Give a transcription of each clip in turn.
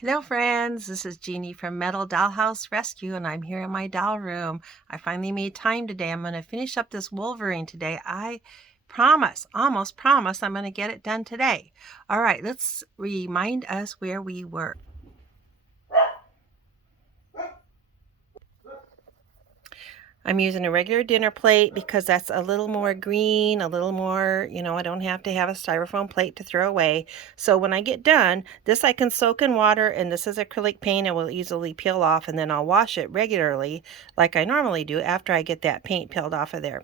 Hello friends, this is Jeannie from Metal Dollhouse Rescue and I'm here in my doll room. I finally made time today. I'm going to finish up this Wolverine today. I promise, almost promise I'm going to get it done today. All right, let's remind us where we were. I'm using a regular dinner plate because that's a little more green, a little more, I don't have to have a styrofoam plate to throw away. So when I get done, this I can soak in water, and this is acrylic paint. It will easily peel off, and then I'll wash it regularly like I normally do after I get that paint peeled off of there.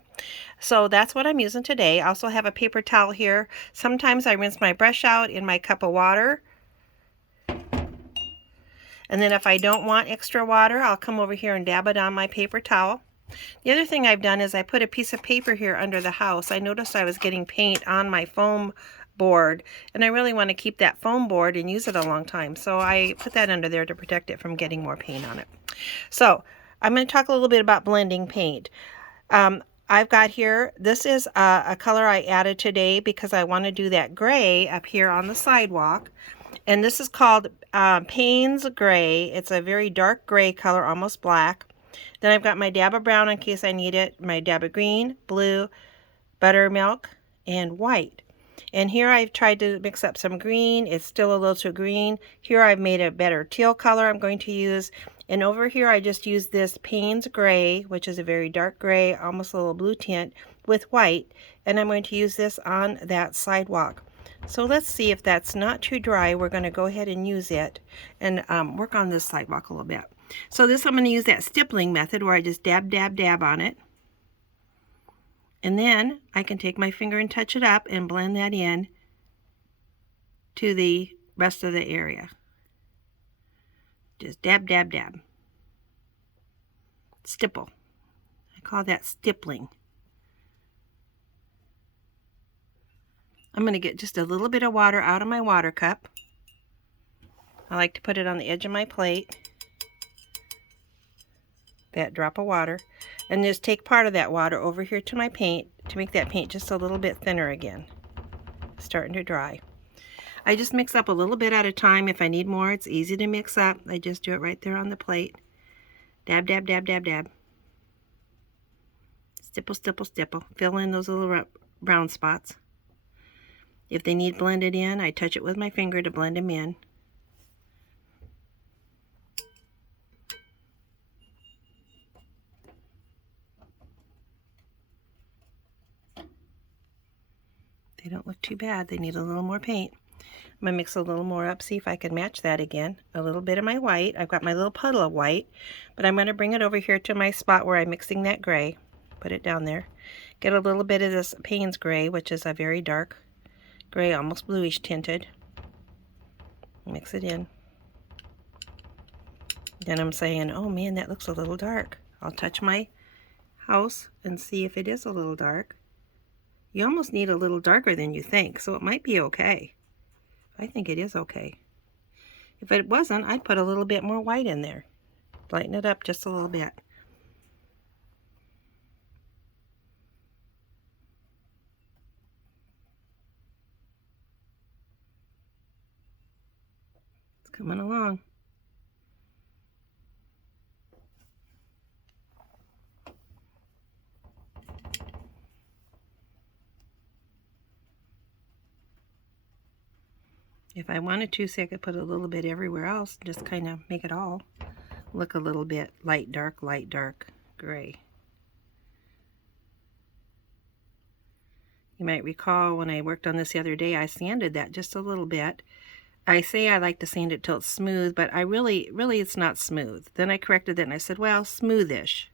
So that's what I'm using today. I also have a paper towel here. Sometimes I rinse my brush out in my cup of water. And then if I don't want extra water, I'll come over here and dab it on my paper towel. The other thing I've done is I put a piece of paper here under the house. I noticed I was getting paint on my foam board, and I really want to keep that foam board and use it a long time. So I put that under there to protect it from getting more paint on it. So I'm going to talk a little bit about blending paint. I've got here, this is a color I added today because I want to do that gray up here on the sidewalk. And this is called Payne's Gray. It's a very dark gray color, almost black. Then I've got my dab of brown in case I need it, my dab of green, blue, buttermilk, and white. And here I've tried to mix up some green. It's still a little too green. Here I've made a better teal color I'm going to use. And over here I just used this Payne's Gray, which is a very dark gray, almost a little blue tint, with white. And I'm going to use this on that sidewalk. So let's see if that's not too dry. We're going to go ahead and use it and work on this sidewalk a little bit. So this I'm going to use that stippling method where I just dab, dab, dab on it. And then I can take my finger and touch it up and blend that in to the rest of the area. Just dab, dab, dab. Stipple. I call that stippling. I'm going to get just a little bit of water out of my water cup. I like to put it on the edge of my plate. That drop of water. And just take part of that water over here to my paint to make that paint just a little bit thinner again. It's starting to dry. I just mix up a little bit at a time. If I need more, it's easy to mix up. I just do it right there on the plate. Dab, dab, dab, dab, dab. Stipple, stipple, stipple. Fill in those little brown spots. If they need blended in, I touch it with my finger to blend them in. They don't look too bad. They need a little more paint. I'm going to mix a little more up, see if I can match that again. A little bit of my white. I've got my little puddle of white, but I'm going to bring it over here to my spot where I'm mixing that gray. Put it down there. Get a little bit of this Payne's Gray, which is a very dark gray, almost bluish tinted. Mix it in. Then I'm saying, oh man, that looks a little dark. I'll touch my house and see if it is a little dark. You almost need a little darker than you think, so it might be okay. I think it is okay. If it wasn't, I'd put a little bit more white in there. Lighten it up just a little bit. It's coming along. If I wanted to, see, I could put a little bit everywhere else, just kind of make it all look a little bit light, dark, gray. You might recall when I worked on this the other day, I sanded that just a little bit. I say I like to sand it till it's smooth, but I really it's not smooth. Then I corrected it and I said, well, smoothish.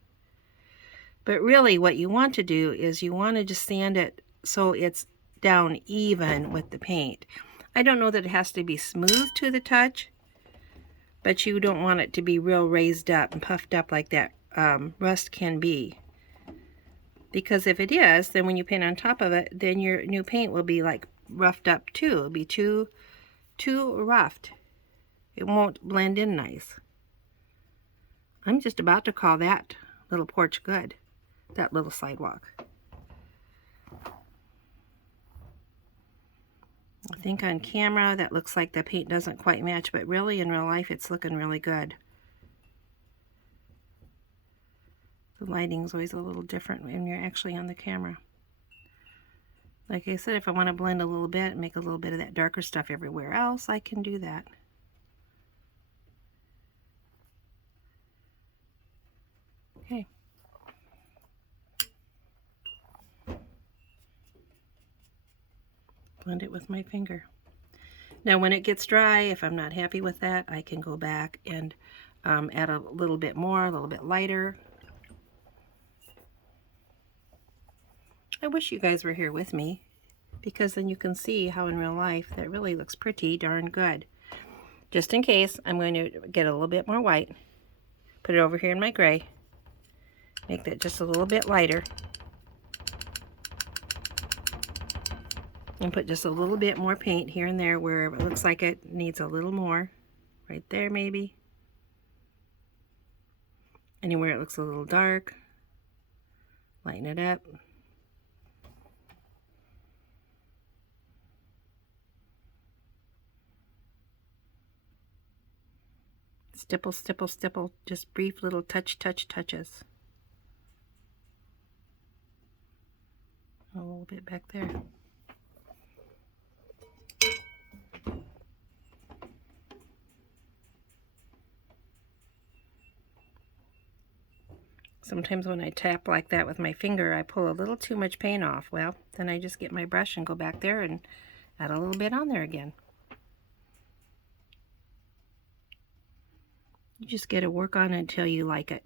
But really what you want to do is you want to just sand it so it's down even with the paint. I don't know that it has to be smooth to the touch, but you don't want it to be real raised up and puffed up like that rust can be. Because if it is, then when you paint on top of it, then your new paint will be like roughed up too. It'll be too roughed. It won't blend in nice. I'm just about to call that little porch good, that little sidewalk. I think on camera that looks like the paint doesn't quite match, but really in real life it's looking really good. The lighting's always a little different when you're actually on the camera. Like I said, if I want to blend a little bit and make a little bit of that darker stuff everywhere else, I can do that. Okay. Blend it with my finger. Now when it gets dry, if I'm not happy with that, I can go back and add a little bit more, a little bit lighter. I wish you guys were here with me, because then you can see how in real life that really looks pretty darn good. Just in case, I'm going to get a little bit more white, put it over here in my gray, make that just a little bit lighter, and put just a little bit more paint here and there where it looks like it needs a little more. Right there maybe. Anywhere it looks a little dark, lighten it up. Stipple, stipple, stipple, just brief little touches. A little bit back there. Sometimes when I tap like that with my finger, I pull a little too much paint off. Well, then I just get my brush and go back there and add a little bit on there again. You just got to work on it until you like it.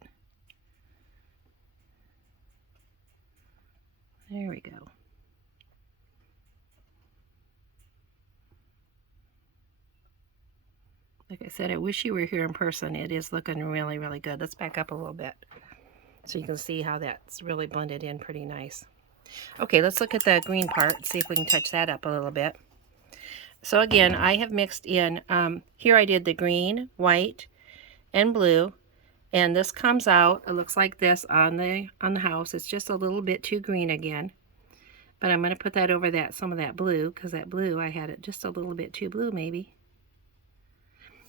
There we go. Like I said, I wish you were here in person. It is looking really, really good. Let's back up a little bit so you can see how that's really blended in pretty nice. Okay, let's look at the green part, see if we can touch that up a little bit. So again, I have mixed in, here I did the green, white, and blue, and this comes out, it looks like this on the house. It's just a little bit too green again, but I'm going to put that over some of that blue, because that blue, I had it just a little bit too blue maybe.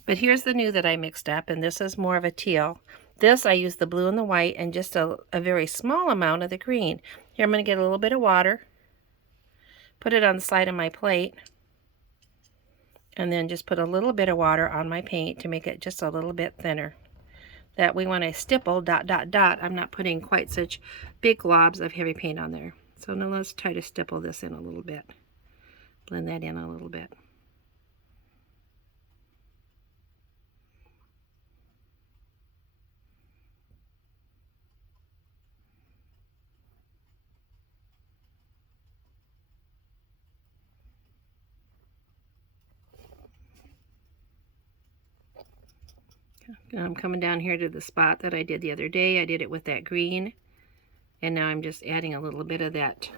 But here's the new that I mixed up, and this is more of a teal. This I used the blue and the white and just a very small amount of the green. Here I'm going to get a little bit of water, put it on the side of my plate, and then just put a little bit of water on my paint to make it just a little bit thinner. That way when I stipple, dot, dot, dot, I'm not putting quite such big globs of heavy paint on there. So now let's try to stipple this in a little bit. Blend that in a little bit. Now I'm coming down here to the spot that I did the other day. I did it with that green, and now I'm just adding a little bit of that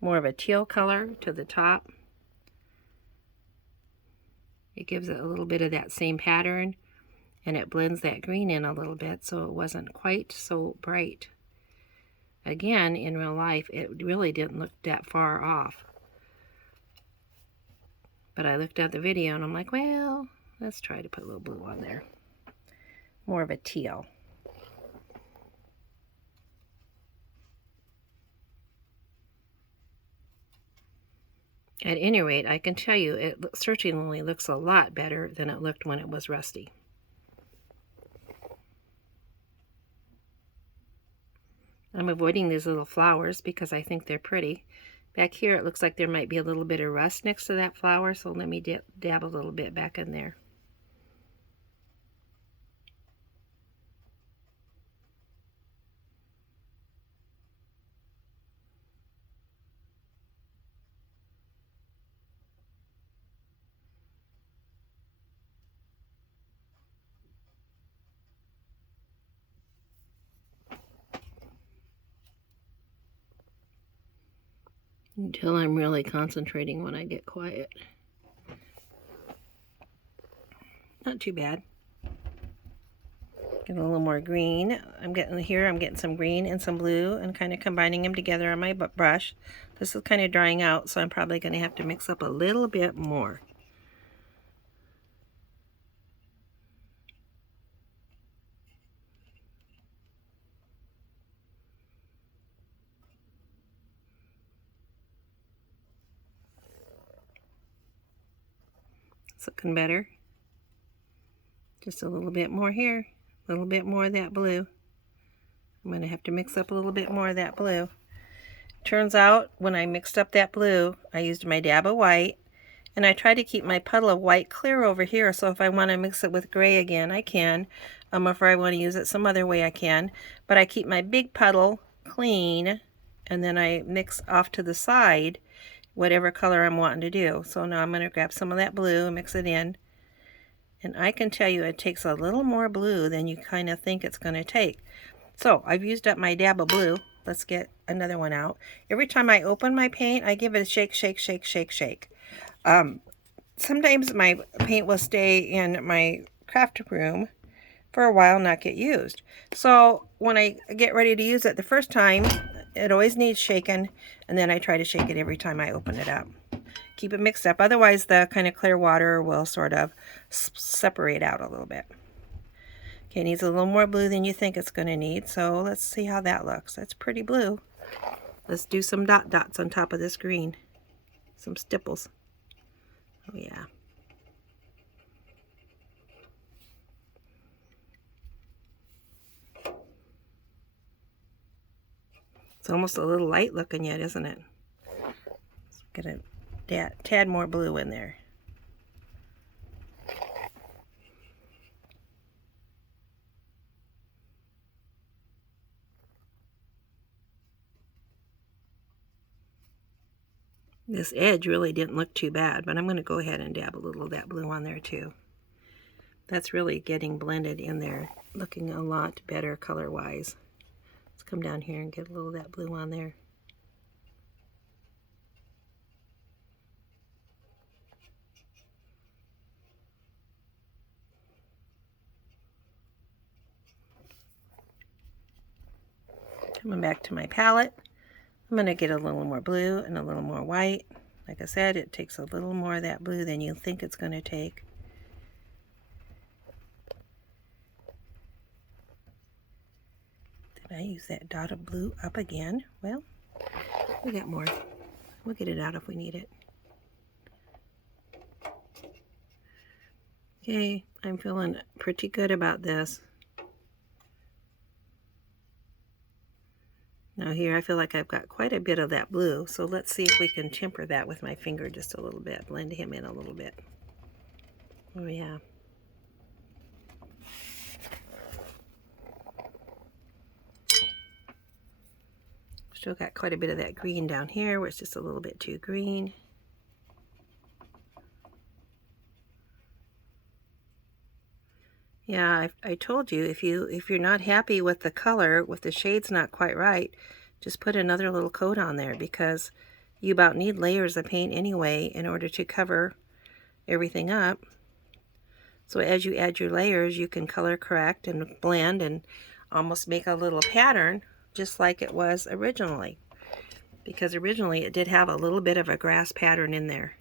more of a teal color to the top. It gives it a little bit of that same pattern, and it blends that green in a little bit so it wasn't quite so bright. Again, in real life, it really didn't look that far off. But I looked at the video and I'm like, well, let's try to put a little blue on there. More of a teal. At any rate, I can tell you it certainly looks a lot better than it looked when it was rusty. I'm avoiding these little flowers because I think they're pretty. Back here it looks like there might be a little bit of rust next to that flower, so let me dab a little bit back in there. Until I'm really concentrating when I get quiet. Not too bad. Get a little more green. I'm getting some green and some blue and kind of combining them together on my brush. This is kind of drying out, so I'm probably going to have to mix up a little bit more. It's looking better. Just a little bit more here. A little bit more of that blue. I'm going to have to mix up a little bit more of that blue. Turns out when I mixed up that blue, I used my dab of white, and I try to keep my puddle of white clear over here, so if I want to mix it with gray again, I can. If I want to use it some other way, I can. But I keep my big puddle clean, and then I mix off to the side whatever color I'm wanting to do. So now I'm going to grab some of that blue and mix it in. And I can tell you it takes a little more blue than you kind of think it's going to take. So I've used up my dab of blue. Let's get another one out. Every time I open my paint, I give it a shake, shake, shake, shake, shake. Sometimes my paint will stay in my craft room for a while, not get used. So when I get ready to use it the first time, it always needs shaken, and then I try to shake it every time I open it up. Keep it mixed up, otherwise the kind of clear water will sort of separate out a little bit. Okay, it needs a little more blue than you think it's going to need, so let's see how that looks. That's pretty blue. Let's do some dots on top of this green. Some stipples. Oh yeah. It's almost a little light looking yet, isn't it? Let's get a tad more blue in there. This edge really didn't look too bad, but I'm going to go ahead and dab a little of that blue on there too. That's really getting blended in there, looking a lot better color-wise. Let's come down here and get a little of that blue on there. Coming back to my palette, I'm going to get a little more blue and a little more white. Like I said, it takes a little more of that blue than you think it's going to take. Did I use that dot of blue up again? Well, we got more. We'll get it out if we need it. Okay, I'm feeling pretty good about this. Now here I feel like I've got quite a bit of that blue, so let's see if we can temper that with my finger just a little bit, blend him in a little bit. Oh yeah. Still got quite a bit of that green down here where it's just a little bit too green. Yeah, I told you, if you're not happy with the color, with the shades not quite right, just put another little coat on there, because you about need layers of paint anyway in order to cover everything up. So as you add your layers, you can color correct and blend and almost make a little pattern just like it was originally. Because originally it did have a little bit of a grass pattern in there.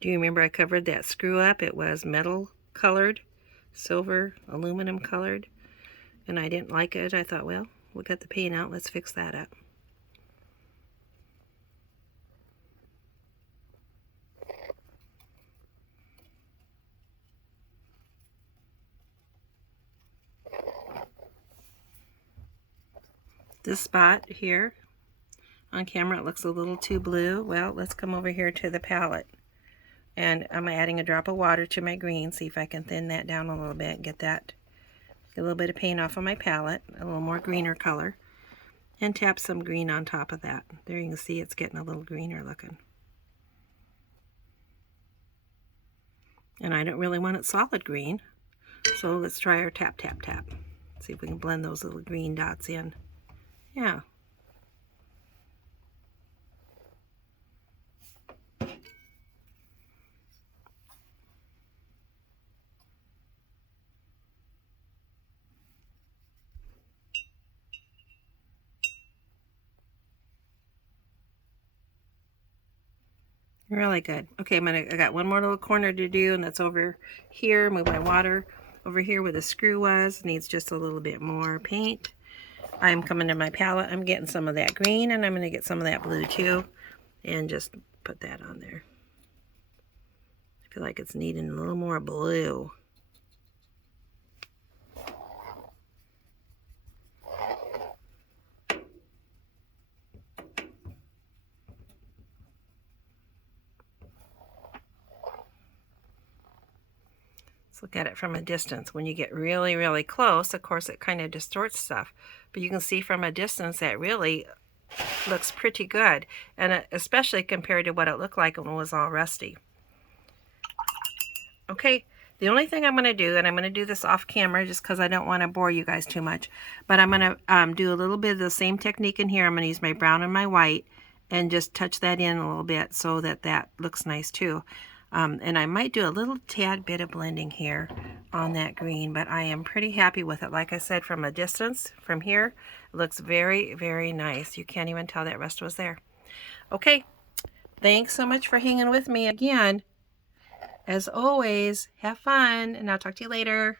Do you remember I covered that screw up? It was metal colored, silver, aluminum colored, and I didn't like it. I thought, well, we got the paint out, let's fix that up. This spot here on camera, it looks a little too blue. Well, let's come over here to the palette. And I'm adding a drop of water to my green, see if I can thin that down a little bit, get a little bit of paint off of my palette, a little more greener color, and tap some green on top of that. There you can see it's getting a little greener looking. And I don't really want it solid green, so let's try our tap, tap, tap. See if we can blend those little green dots in. Yeah. Really good. Okay, I got one more little corner to do, and that's over here. Move my water over here where the screw was. Needs just a little bit more paint. I'm coming to my palette. I'm getting some of that green, and I'm going to get some of that blue too, and just put that on there. I feel like it's needing a little more blue. Let's look at it from a distance. When you get really, really close, of course, it kind of distorts stuff. But you can see from a distance that really looks pretty good, and especially compared to what it looked like when it was all rusty. Okay, the only thing I'm going to do, and I'm going to do this off camera just because I don't want to bore you guys too much, but I'm going to do a little bit of the same technique in here. I'm going to use my brown and my white and just touch that in a little bit so that that looks nice too. And I might do a little tad bit of blending here on that green, but I am pretty happy with it. Like I said, from a distance, from here, it looks very, very nice. You can't even tell that rust was there. Okay, thanks so much for hanging with me again. As always, have fun, and I'll talk to you later.